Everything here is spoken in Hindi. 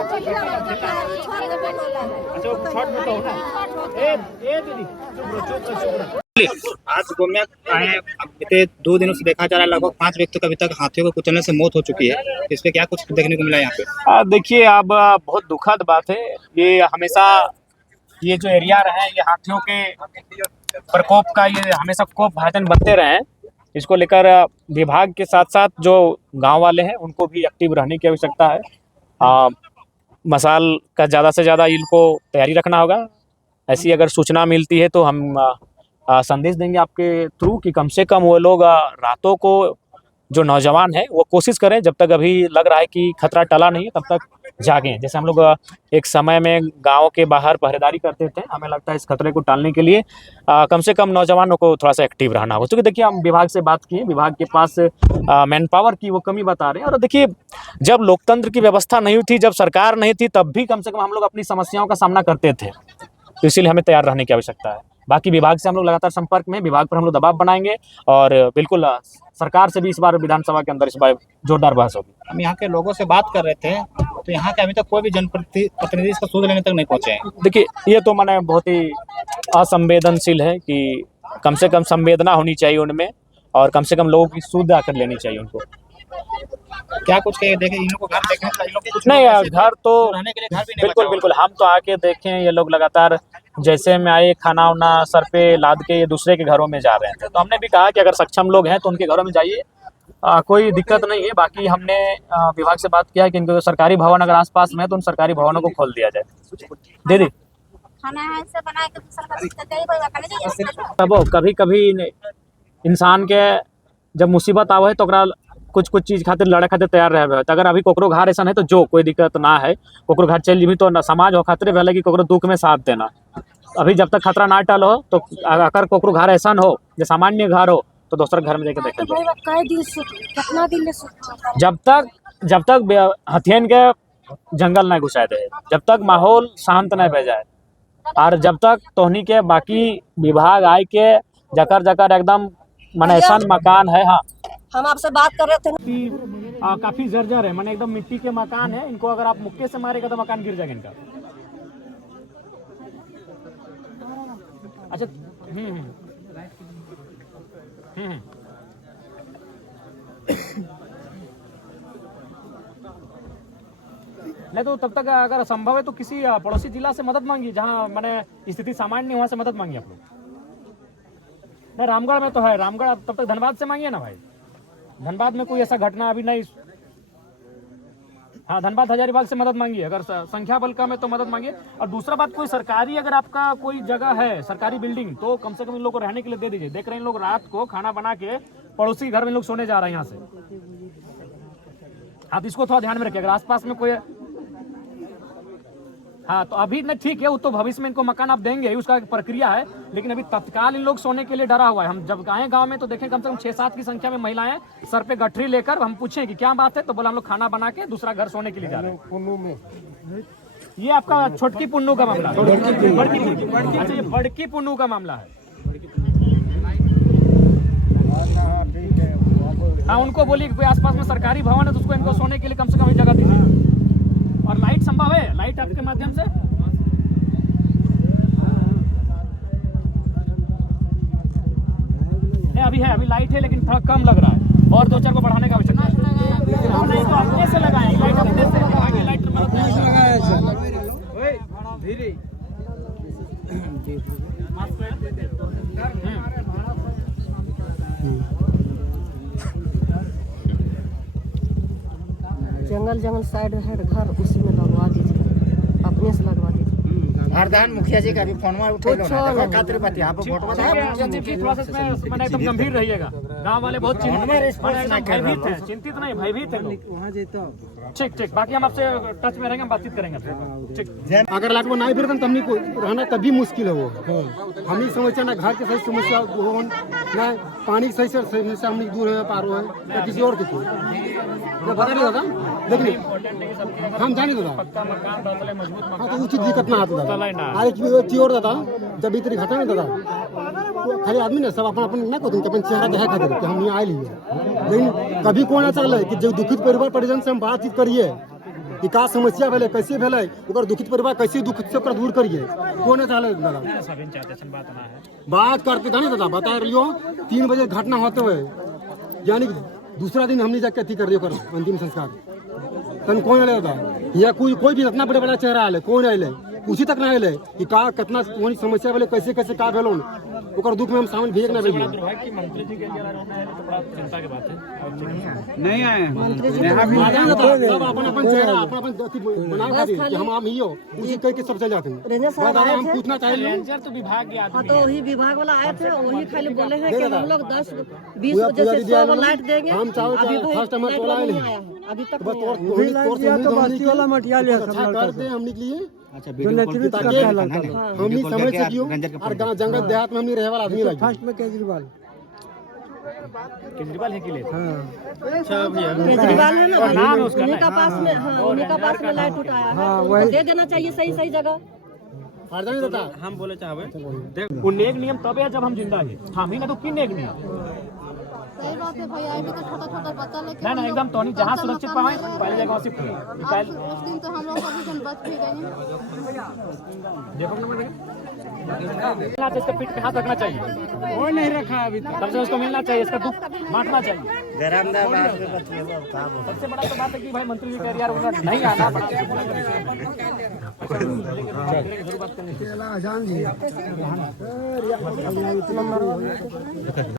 आज गोमिया आए बीते 2 दिनों से देखा जा रहा है लगभग 5 व्यक्तियों को अभी तक हाथियों को कुचलने से मौत हो चुकी है। इस पे क्या कुछ देखने को मिला यहाँ पे? देखिए अब बहुत दुखद बात है। ये हमेशा ये जो एरिया रहे ये हाथियों के प्रकोप का ये हमेशा कोप भाजन बनते रहे हैं। इसको लेकर विभाग के साथ साथ जो गांव वाले हैं उनको भी एक्टिव रहने की आवश्यकता है। मसाल का ज़्यादा से ज़्यादा इनको तैयारी रखना होगा। ऐसी अगर सूचना मिलती है तो हम संदेश देंगे आपके थ्रू कि कम से कम वो लोग रातों को जो नौजवान है वो कोशिश करें, जब तक अभी लग रहा है कि खतरा टला नहीं है तब तक जागें। जैसे हम लोग एक समय में गांव के बाहर पहरेदारी करते थे, हमें लगता है इस खतरे को टालने के लिए कम से कम नौजवानों को थोड़ा सा एक्टिव रहना होगा। क्योंकि देखिए हम विभाग से बात किए, विभाग के पास मैन पावर की वो कमी बता रहे हैं। और देखिए जब लोकतंत्र की व्यवस्था नहीं थी, जब सरकार नहीं थी, तब भी कम से कम हम लोग अपनी समस्याओं का सामना करते थे। तो इसीलिए हमें तैयार रहने की आवश्यकता है। बाकी विभाग से हम लोग लगातार संपर्क में, विभाग पर हम लोग दबाव बनाएंगे और बिल्कुल सरकार से भी इस बार विधानसभा के अंदर इस बार जोरदार बहस होगी। हम यहाँ के लोगों से बात कर रहे थे तो यहाँ के अभी तक कोई भी जनप्रतिनिधि इसका सूद लेने तक नहीं पहुँचे हैं। देखिए ये तो मैंने बहुत ही असंवेदनशील है कि कम से कम संवेदना होनी चाहिए उनमें और कम से कम लोगों की सुध आकर लेनी चाहिए उनको। क्या कुछ देखे इन लोगों को घर देखने का, इन लोग कुछ नहीं घर तो रहने के लिए घर भी नहीं बिल्कुल बिल्कुल हम तो आके देखें। ये लोग लगातार जैसे में आए खाना वाना सर पे लाद के ये दूसरे के घरों में जा रहे थे, तो हमने भी कहा कि अगर सक्षम लोग हैं तो उनके घरों में जाइए, कोई दिक्कत नहीं है। बाकी हमने विभाग से बात किया है कि इनके जो सरकारी भवन अगर आसपास में है तो उन सरकारी भवनों को खोल दिया जाए। दीदी कभी कभी इंसान के जब मुसीबत आवे तो कुछ चीज़ खातिर लड़े खातिर तैयार रहे। तो अगर अभी कोकरो घर ऐसा है तो जो कोई दिक्कत ना है, कोकरो घर चल जी तो समाज हो खतरे भले कि कोकरो दुख में साथ देना। अभी जब तक खतरा ना टल हो तो अगर कोकरो घर ऐसा हो जो सामान्य घर हो तो दूसरा घर में जाके देखें। जब तक हथियार के जंगल नहीं घुसाए दे, जब तक माहौल शांत नहीं भे जाए और जब तक तोहनी के बाकी विभाग आए के जकर एकदम मन ऐसा मकान है। हाँ हम आपसे बात कर रहे थे काफी जर्जर है, मैंने एकदम मिट्टी के मकान है। इनको अगर आप मुक्के से मारेगा तो मकान गिर जाएगा इनका। अच्छा नहीं तो तब तक अगर संभव है तो किसी पड़ोसी जिला से मदद मांगिए जहां मैंने स्थिति सामान्य नहीं, वहां से मदद मांगिए आप लोग। नहीं रामगढ़ में तो है, रामगढ़ तब तक धनबाद से मांगिए ना भाई। धनबाद में कोई ऐसा घटना अभी नहीं। हाँ धनबाद हजारीबाग से मदद मांगिए, अगर संख्या बल कम है तो मदद मांगिए। और दूसरा बात, कोई सरकारी अगर आपका कोई जगह है सरकारी बिल्डिंग तो कम से कम इन लोग को रहने के लिए दे दीजिए। देख रहे हैं लोग रात को खाना बना के पड़ोसी घर में लोग सोने जा रहे हैं यहाँ से। आप इसको थोड़ा ध्यान में रखिए। अगर आसपास में कोई हाँ तो अभी नहीं ठीक है, वो तो भविष्य में इनको मकान आप देंगे, उसका एक प्रक्रिया है। लेकिन अभी तत्काल इन लोग सोने के लिए डरा हुआ है। हम जब आए गांव में तो देखें कम से कम 6-7 की संख्या में महिलाएं सर पे गठरी लेकर, हम पूछे कि क्या बात है तो बोला हम लोग खाना बना के दूसरा घर सोने के लिए जा रहे हैं। ये आपका छोटकी पुन्नू का मामला है। अच्छा ये बड़की पुन्नू का मामला है। हाँ उनको बोलिए कोई आसपास में सरकारी भवन है तो उसको इनको सोने के लिए कम से कम जगह दीजिए। और लाइट संभव है, लाइट आपके माध्यम से नहीं अभी है, अभी लाइट है लेकिन थोड़ा कम लग रहा है और 2-4 को बढ़ाने का आवश्यकता है। नहीं तो अपने से लगाएं लाइट, अपने से आगे लाइट धीरे जंगल साइड है घर, उसी में लगवा दीजिए, अपने से लगवा दीजिए। हरदान मुखिया जी का भी फोन में उठेलो ना, देखो खातिर बात यहां पे फोटो प्रोसेस में मैंने एकदम गंभीर रहिएगा। गांव वाले बहुत चिंतित नहीं भयभीत है वहां जेतो। ठीक बाकी हम आपसे टच में रहेंगे, हम बातचीत करेंगे ठीक। अगर लाइट नहीं फिर तमनी को रहना तभी मुश्किल है। वो हम ही समस्या ना घर के सही समस्या हो ना पानी की सही से हम दूर है पारो है या किसी और के बता नहीं दादा। देखिए हम जाने दादा हाँ तो उचित दिक्कत ना आता दादा। आगे की और दादा जब इतनी घटना नहीं दादा खाली आदमी ना सब अपन ना को अपन चेहरा देखे खातिर कि हम यहाँ आए लिए। लेकिन कभी कौन ऐसा लगे कि जो दुखित परिवार परिजन से हम बातचीत करिए कि का समस्या भेले, कैसे भेले, ओकर दुखित परिवार कैसे दुख से ओकर दूर करिए, कौन चाहले दादा बात करते था नहीं दादा, बता रहियो 3 बजे घटना होते हुए यानी दूसरा दिन हमने जाके अथी कर रही ओकर अंतिम संस्कार तन कौन आले दादा, या कोई भी इतना बड़ा चेहरा आले, कौन आले पूछी तक ना आले कि का कितना कौन समस्या भेले, कैसे कैसे का भेलो, ओकर दुख में हम सामने भेज ना भेजिए। मंत्री जी के तो बड़ा चिंता की बात है, नहीं आए हैं। सब अपन चेहरा अपन बना के हम ही हो उसी कह के सब चले जाते हैं। रेंजर साहब दादा आए हम थे, पूछना चाहिए रेंजर तो विभाग के हाँ आदमी तो वही विभाग वाला आए थे, वही खाली बोले हैं कि हम लोग 10-20 बजे से 100 लाइट देंगे। हम चाहो अभी कोई फर्स्ट टाइम लाइट वाला वाला आए नहीं नहीं, आया है, अभी तक बस नहीं आया। तौर से तो बस्ती वाला मटिया लिया अच्छा कर दे हमने के लिए, अच्छा जो नेतृत्व करता है हम नहीं समझ सकियो और गांव जंगल देहात में हमने रहे वाला आदमी लगे फर्स्ट में केजरीवाल है कि ले केजरीवाल है ना भाई, उन्हीं का पास में, हाँ उन्हीं का पास में लाइट उठाया है, उनको दे देना चाहिए सही सही जगह। नहीं देता हम बोले चाहे वो नेक नियम तब है जब हम जिंदा है, हम ही ना तो की नेक नियम। सही बात है भैया, अभी तो छोटा छोटा बच्चा लेके ना एकदम तो नहीं, जहाँ सुरक्षित पाए पहले जगह शिफ्ट हुए। उस दिन तो हम लोग सभी जन बच भी गए। देखो इसका पीठ पे हाथ रखना चाहिए, वो नहीं रखा अभी तक, तब से उसको मिलना चाहिए, इसका दुख बांटना चाहिए। सबसे बड़ा तो बात है कि भाई मंत्री जी कह रहे यार उन्होंने नहीं आना पड़ा।